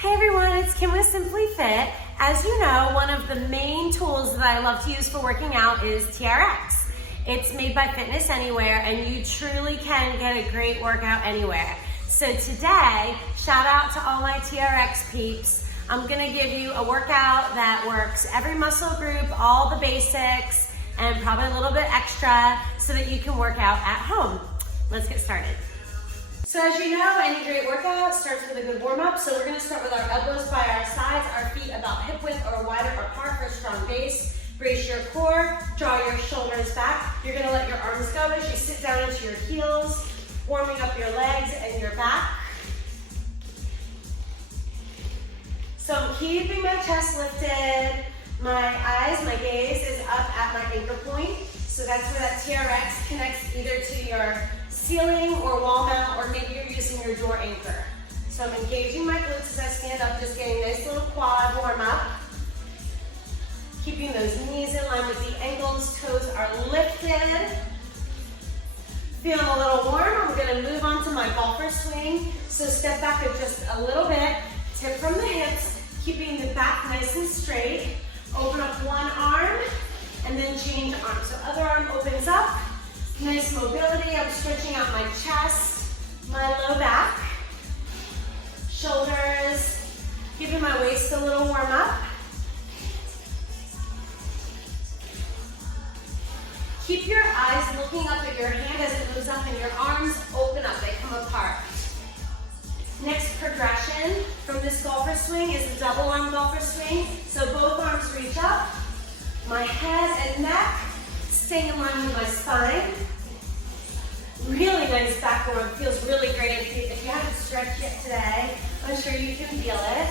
Hey everyone, it's Kim with Simply Fit. As you know, one of the main tools that I love to use for working out is TRX. It's made by Fitness Anywhere and you truly can get a great workout anywhere. So today, shout out to all my TRX peeps. I'm gonna give you a workout that works every muscle group, all the basics, and probably a little bit extra so that you can work out at home. Let's get started. So as you know, any great workout starts with a good warm-up. So we're gonna start with our elbows by our sides, our feet about hip width or wider apart for a strong base. Brace your core, draw your shoulders back. You're gonna let your arms go as you sit down into your heels, warming up your legs and your back. So I'm keeping my chest lifted. My eyes, my gaze is up at my anchor point. So that's where that TRX connects either to your ceiling or wall mount, or maybe you're using your door anchor. So I'm engaging my glutes as I stand up, just getting a nice little quad warm up. Keeping those knees in line with the ankles, toes are lifted. Feeling a little warm, I'm gonna move on to my golfer swing. So step back just a little bit, tip from the hips, keeping the back nice and straight. Open up one arm, and then change arm. So other arm opens up. Nice mobility. I'm stretching out my chest, my low back, shoulders, giving my waist a little warm up. Keep your eyes looking up at your hand as it moves up and your arms open up, they come apart. Next progression from this golfer swing is a double arm golfer swing. So both arms reach up, my head and neck staying in line with my spine. Really nice back warm, feels really great. If you haven't stretched yet today, I'm sure you can feel it.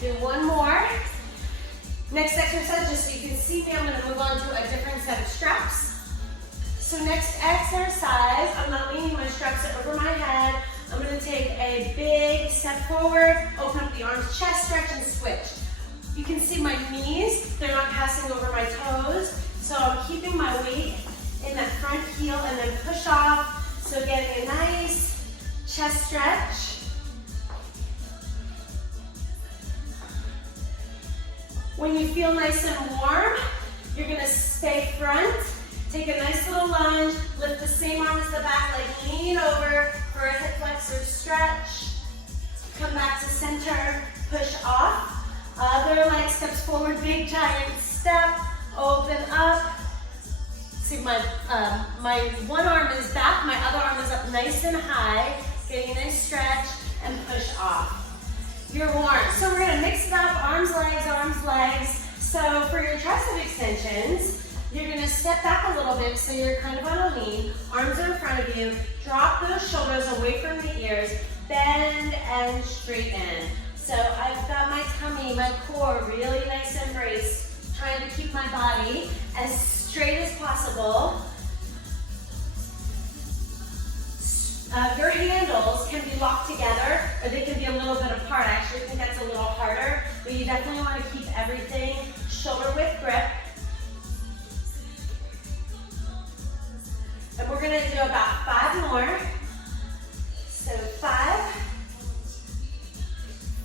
Do one more. Next exercise, just so you can see me, I'm gonna move on to a different set of straps. So next exercise, I'm not leaning my straps over my head. I'm gonna take a big step forward, open up the arms, chest stretch and switch. You can see my knees, they're not passing over my toes. So I'm keeping my weight in that front heel and then push off. So getting a nice chest stretch. When you feel nice and warm, you're gonna stay front. Take a nice little lunge, lift the same arm as the back leg, lean over for a hip flexor stretch. Come back to center, push off. Other leg steps forward, big giant step, open up. See, my one arm is back, my other arm is up nice and high, getting a nice stretch, and push off. You're warm. So we're gonna mix it up, arms, legs. So for your tricep extensions, you're gonna step back a little bit so you're kind of on a lean. Arms are in front of you. Drop those shoulders away from the ears. Bend and straighten. So I've got my tummy, my core really nice and braced. Trying to keep my body as straight as possible. Your handles can be locked together or they can be a little bit apart. I actually think that's a little harder, but you definitely want to keep everything shoulder width grip. And we're gonna do about 5 more. So 5,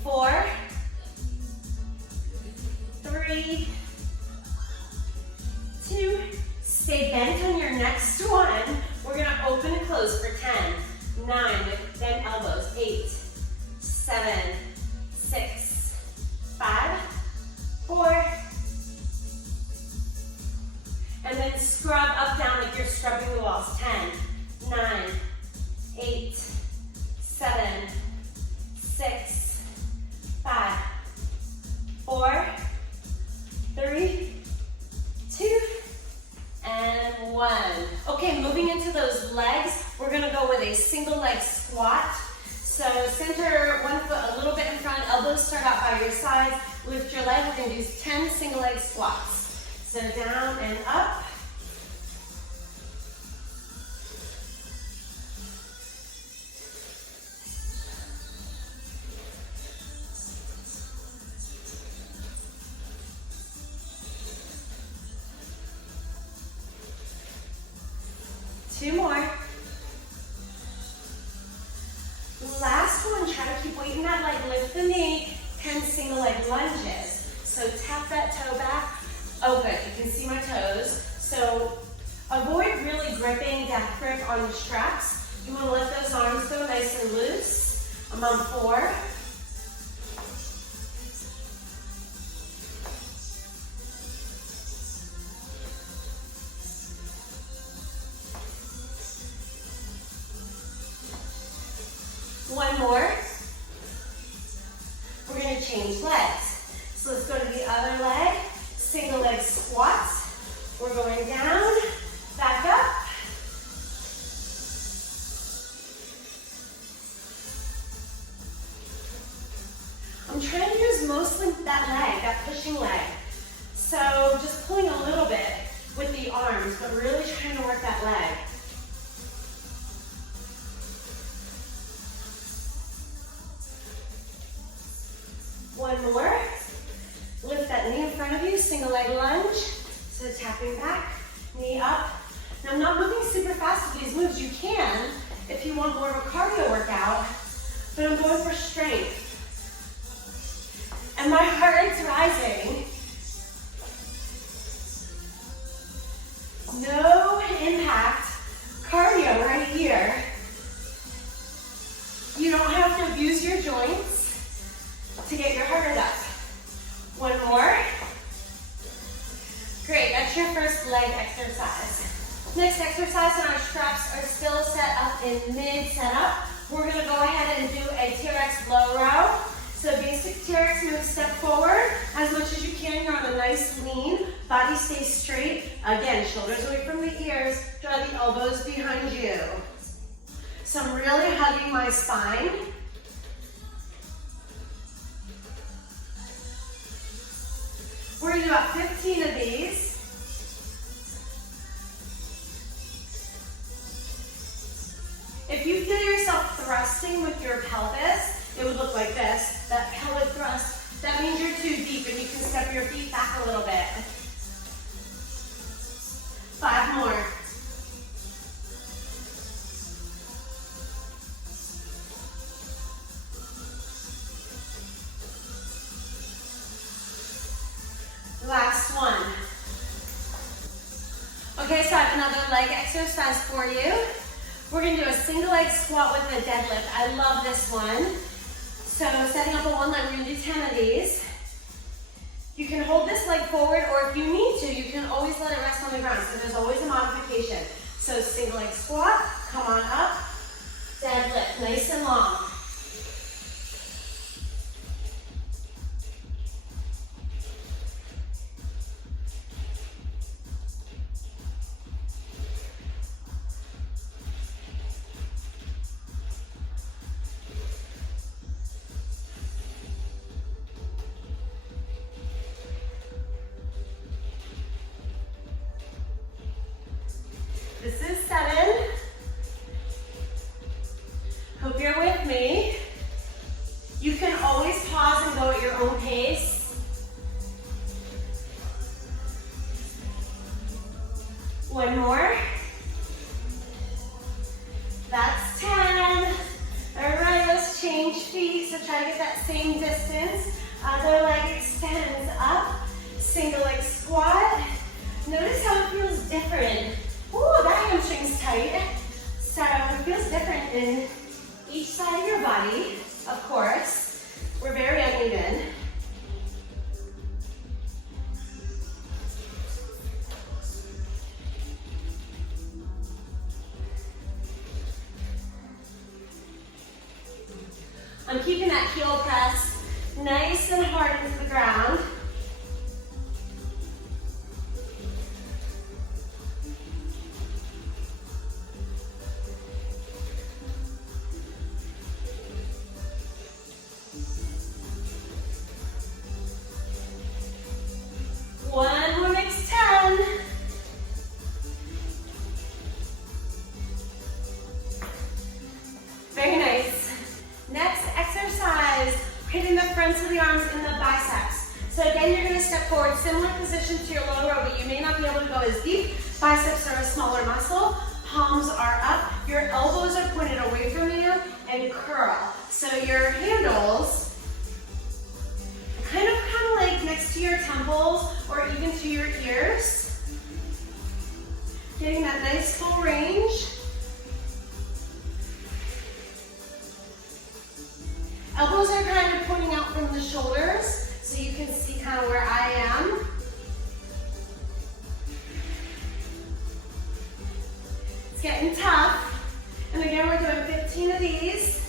4, 3, 2, stay bent on your next one. We're gonna open and close for 10, 9 with bent elbows, 8, 7, 6, 5, 4, and then scrub up, down like you're scrubbing the walls. 10, 9, 8, 7, 6, 5, 4, 3, 2, and 1. Okay, moving into those legs, we're gonna go with a single leg squat. So center one foot a little bit in front, elbows start out by your sides. Lift your leg, we're gonna do 10 single leg squats. So down and up. 2 more. Last one, try to keep weight in that leg, lift the knee, 10 single leg lunges. So tap that toe back. Oh good, you can see my toes. So avoid really gripping that grip on the straps. You want to let those arms go nice and loose. I'm on 4. One more. We're going to change legs. So let's go to the other leg. Single leg squats. We're going down, back up. I'm trying to use mostly that leg, that pushing leg. So just pulling a little bit with the arms, but really trying to work that leg. One more. Lift that knee in front of you, single leg lunge. So tapping back, knee up. Now I'm not moving super fast with these moves. You can if you want more of a cardio workout, but I'm going for strength. And my heart rate's rising. No impact cardio right here. You don't have to abuse your joints to get your heart rate up. One more. Great, that's your first leg exercise. Next exercise, and our straps are still set up in mid setup. We're gonna go ahead and do a TRX low row. So basic TRX move, step forward as much as you can. You're on a nice lean, body stays straight. Again, shoulders away from the ears, draw the elbows behind you. So I'm really hugging my spine. We're gonna do about 15 of these. If you feel yourself thrusting with your pelvis, it would look like this, that pelvic thrust. That means you're too deep and you can step your feet back a little bit. 5 more. Last one. Okay, so I have another leg exercise for you. We're gonna do a single leg squat with a deadlift. I love this one. So setting up a one leg, we're gonna do 10 of these. You can hold this leg forward, or if you need to, you can always let it rest on the ground. So there's always a modification. So single leg squat, come on up, deadlift, nice and long. This is 7. Hope you're with me. You can always pause and go at your own pace. One more. That's 10. All right, let's change feet. So try to get that same distance. Other leg extends up. Single leg squat. Notice how it feels different. Ooh, that hamstring's tight. So it feels different in each side of your body, of course. We're very uneven. I'm keeping that heel press nice and hard into the ground. One more, makes 10. Very nice. Next exercise, hitting the fronts of the arms in the biceps. So again, you're gonna step forward, similar position to your low row, but you may not be able to go as deep. Biceps are a smaller muscle. palms are up, your elbows are pointed away from you, and curl. So your handles are kind of like next to your temples or even to your ears. Getting that nice full range. Elbows are kind of pointing out from the shoulders, so you can see kind of where I am. It's getting tough. And again, we're doing 15 of these.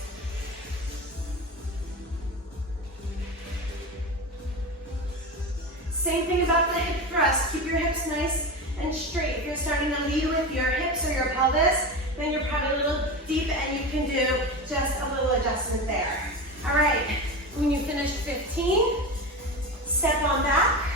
Same thing about the hip thrust. Keep your hips nice and straight. If you're starting to lead with your hips or your pelvis, then you're probably a little deep and you can do just a little adjustment there. All right, when you finish 15, step on back.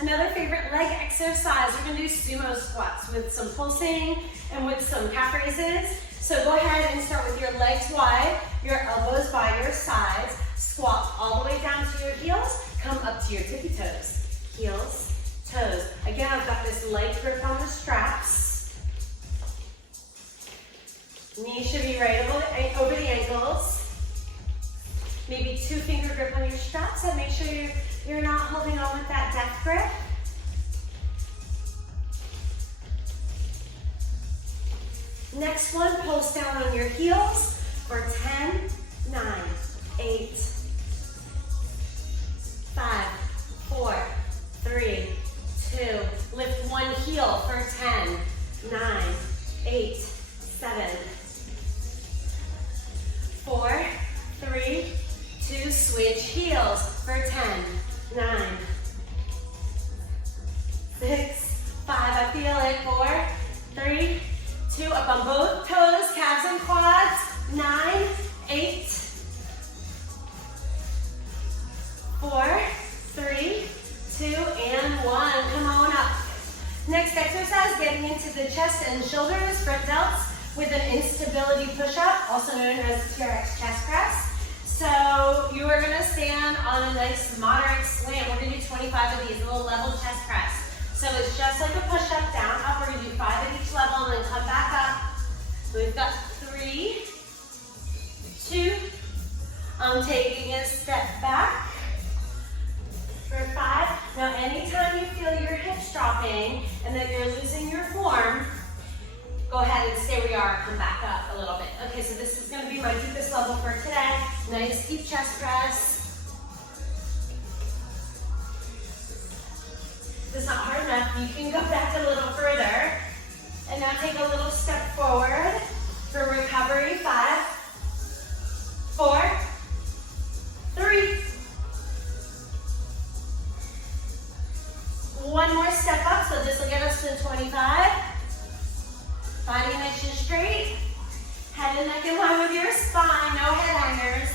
Another favorite leg exercise, we're gonna do sumo squats with some pulsing and with some calf raises. So go ahead and start with your legs wide, your elbows by your sides, squat all the way down to your heels, come up to your tippy toes. Heels, toes. Again, I've got this leg grip on the straps. Knees should be right over the ankles. Maybe 2-finger grip on your straps, and make sure you're not holding on with that death grip. Next one, pulse down on your heels for 10, 9, 8, 5, 4, 3, 2. Lift one heel for 10, 9, 8, 7, 4, 3, 2. Switch heels for 10, 9, 6, 5. I feel it. 4, 3, 2. Up on both toes, calves and quads. 9, 8, 4, 3, 2, and 1. Come on up. Next exercise, getting into the chest and shoulders, front delts with an instability push-up, also known as TRX chest press. So you are gonna stand on a nice moderate slant. We're gonna do 25 of these, a little level chest press. So it's just like a push-up, down, up. We're gonna do 5 at each level and then come back up. So we've got 3, 2. I'm taking a step back for 5. Now anytime you feel your hips dropping and that you're losing your form, go ahead and stay where you are, come back up a little bit. Okay, so this is gonna be my deepest level for today. Nice deep chest press. If it's not hard enough, you can go back a little further. And now take a little step forward for recovery. 5, 4, 3. One more step up, so this will get us to 25. Body nice and straight. Head and neck in line with your spine, no head hangers.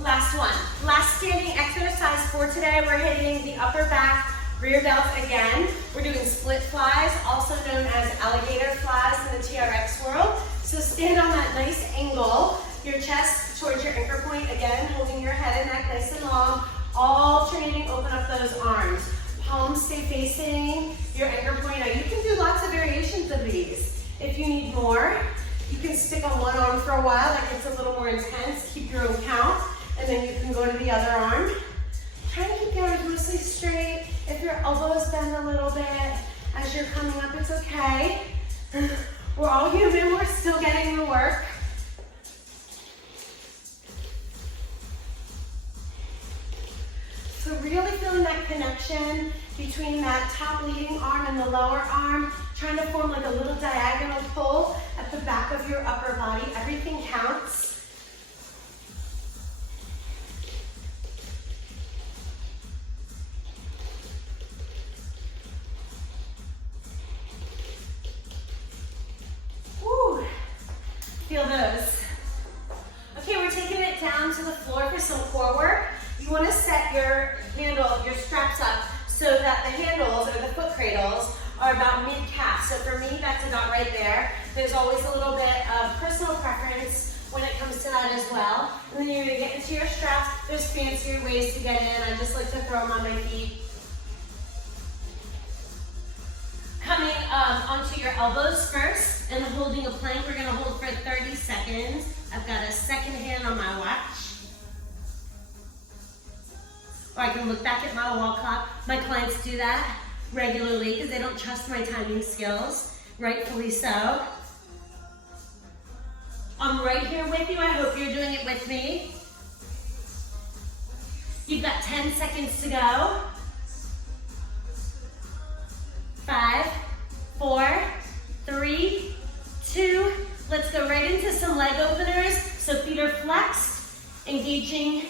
Last one. Last standing exercise for today. We're hitting the upper back rear delts again. We're doing split flies, also known as alligator flies in the TRX world. So stand on that nice angle, your chest towards your anchor point, again, holding your head and neck nice and long, alternating, open up those arms. Palms stay facing your anchor point. Now you can do lots of variations of these. If you need more, you can stick on one arm for a while. That gets a little more intense. Keep your own count. And then you can go to the other arm. Try to keep your arms mostly straight. If your elbows bend a little bit as you're coming up, it's okay. We're all human. We're still getting the work. So really feeling that connection between that top leading arm and the lower arm, trying to form like a little diagonal pull at the back of your upper body. Everything counts. Woo! Feel those. Okay, we're taking it down to the floor for some core work. You want to set your your straps up so that the handles or the foot cradles are about mid-calf. So for me, that's about right there. There's always a little bit of personal preference when it comes to that as well. And then you're going to get into your straps. There's fancier ways to get in. I just like to throw them on my feet. elbows first and holding a plank. We're gonna hold for 30 seconds. I've got a second hand on my watch. Or I can look back at my wall clock. My clients do that regularly because they don't trust my timing skills, rightfully so. I'm right here with you. I hope you're doing it with me. You've got 10 seconds to go. 5, 4, 3, 2. Let's go right into some leg openers. So feet are flexed, engaging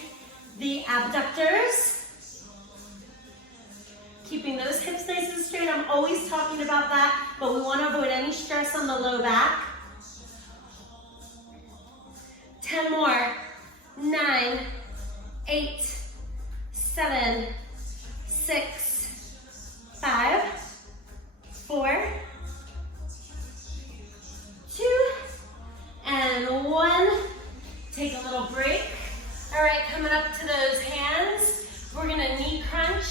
the abductors. Keeping those hips nice and straight. I'm always talking about that, but we want to avoid any stress on the low back. 10 more. 9, 8, 7, 6, 5, 4, 2, and 1. Take a little break. All right, coming up to those hands. We're gonna knee crunch,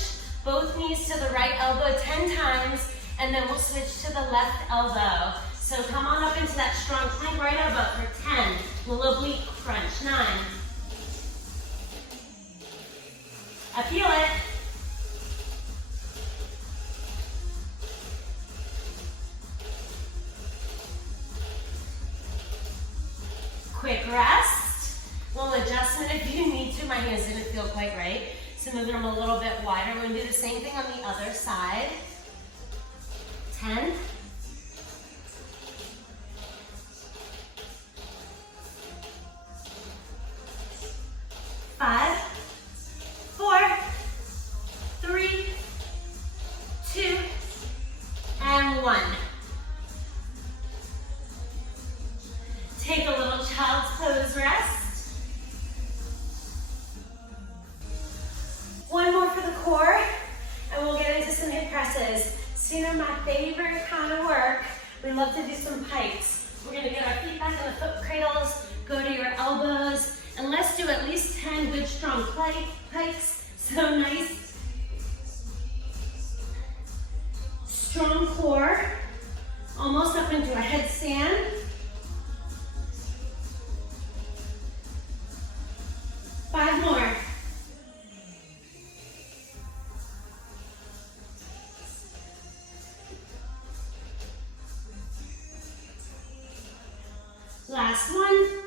both knees to the right elbow 10 times, and then we'll switch to the left elbow. So come on up into that strong plank, right elbow for 10. Little oblique crunch, 9. I feel it. Quick rest. Little adjustment if you need to. My hands didn't feel quite right. So move them a little bit wider. We're gonna do the same thing on the other side. 10. 5, 4, 3, 2, and 1. Take a little child's pose rest. One more for the core, and we'll get into some hip presses. So you know my favorite kind of work, we love to do some pikes. We're gonna get our feet back in the foot cradles, go to your elbows, and let's do at least 10 good strong pikes. So nice, strong core, almost up into a headstand. 5 more. Last one.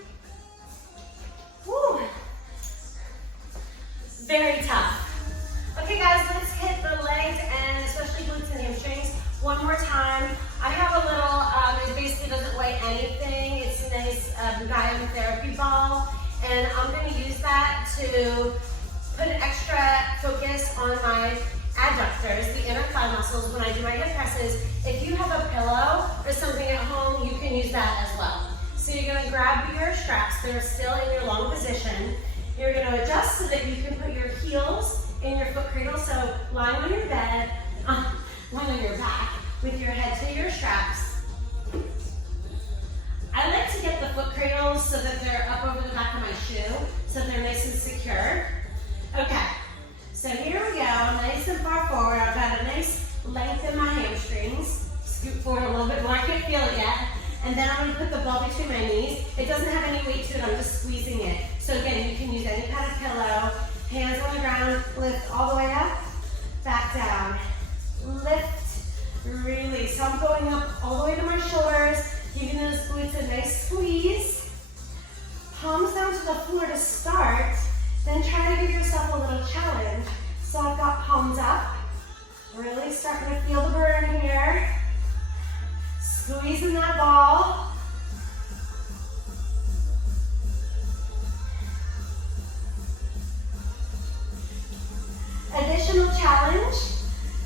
Woo. Very tough. Okay guys, let's hit the legs and especially glutes and hamstrings one more time. I have a little, it basically doesn't weigh anything. It's a nice guided therapy ball. And I'm going to use that to put an extra focus on my adductors, the inner thigh muscles, when I do my hip presses. If you have a pillow or something at home, you can use that as well. So you're going to grab your straps. They're still in your long position. You're going to adjust so that you can put your heels in your foot cradle. So lying on your bed, lying on your back with your head to your straps. I like to get the foot cradles so that they're up over the back of my shoe, so they're nice and secure. Okay, so here we go, nice and far forward. I've got a nice length in my hamstrings. Scoot forward a little bit more, I can't feel it yet. And then I'm gonna put the ball between my knees. It doesn't have any weight to it, I'm just squeezing it. So again, you can use any kind of pillow. Hands on the ground, lift all the way up, back down. Lift, release. So I'm going up all the way to my shoulders, giving those glutes a nice squeeze. Palms down to the floor to start. Then try to give yourself a little challenge. So I've got palms up. Really starting to feel the burn here. Squeezing that ball. Additional challenge.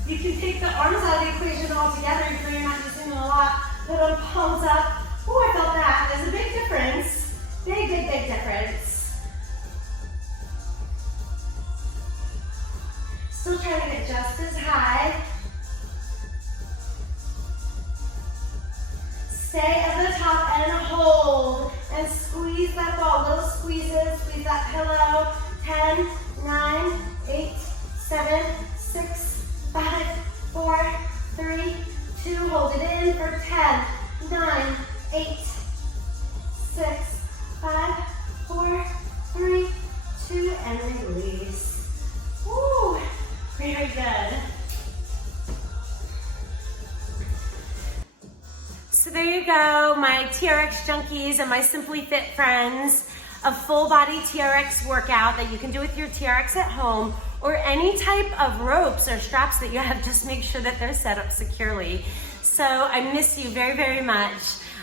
You can take the arms out of the equation altogether if you're not using them a lot. Put them palms up. Oh, I felt that. There's a big difference. Big, big, big difference. Still trying to get just as high. Stay at the top and hold. And squeeze that ball. Little squeezes. Squeeze that pillow. 10, 9, 8, 7, 6, 5, 4, 3, 2. Hold it in for 10. So there you go, my TRX junkies and my Simply Fit friends. A full body TRX workout that you can do with your TRX at home, or any type of ropes or straps that you have. Just make sure that they're set up securely. So I miss you very, very much.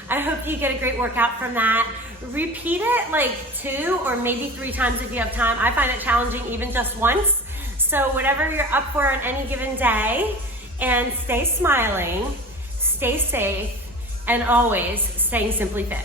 I hope you get a great workout from that. Repeat it like 2 or maybe 3 times if you have time. I find it challenging even just once. So whatever you're up for on any given day, and stay smiling, stay safe, and always staying Simply Fit.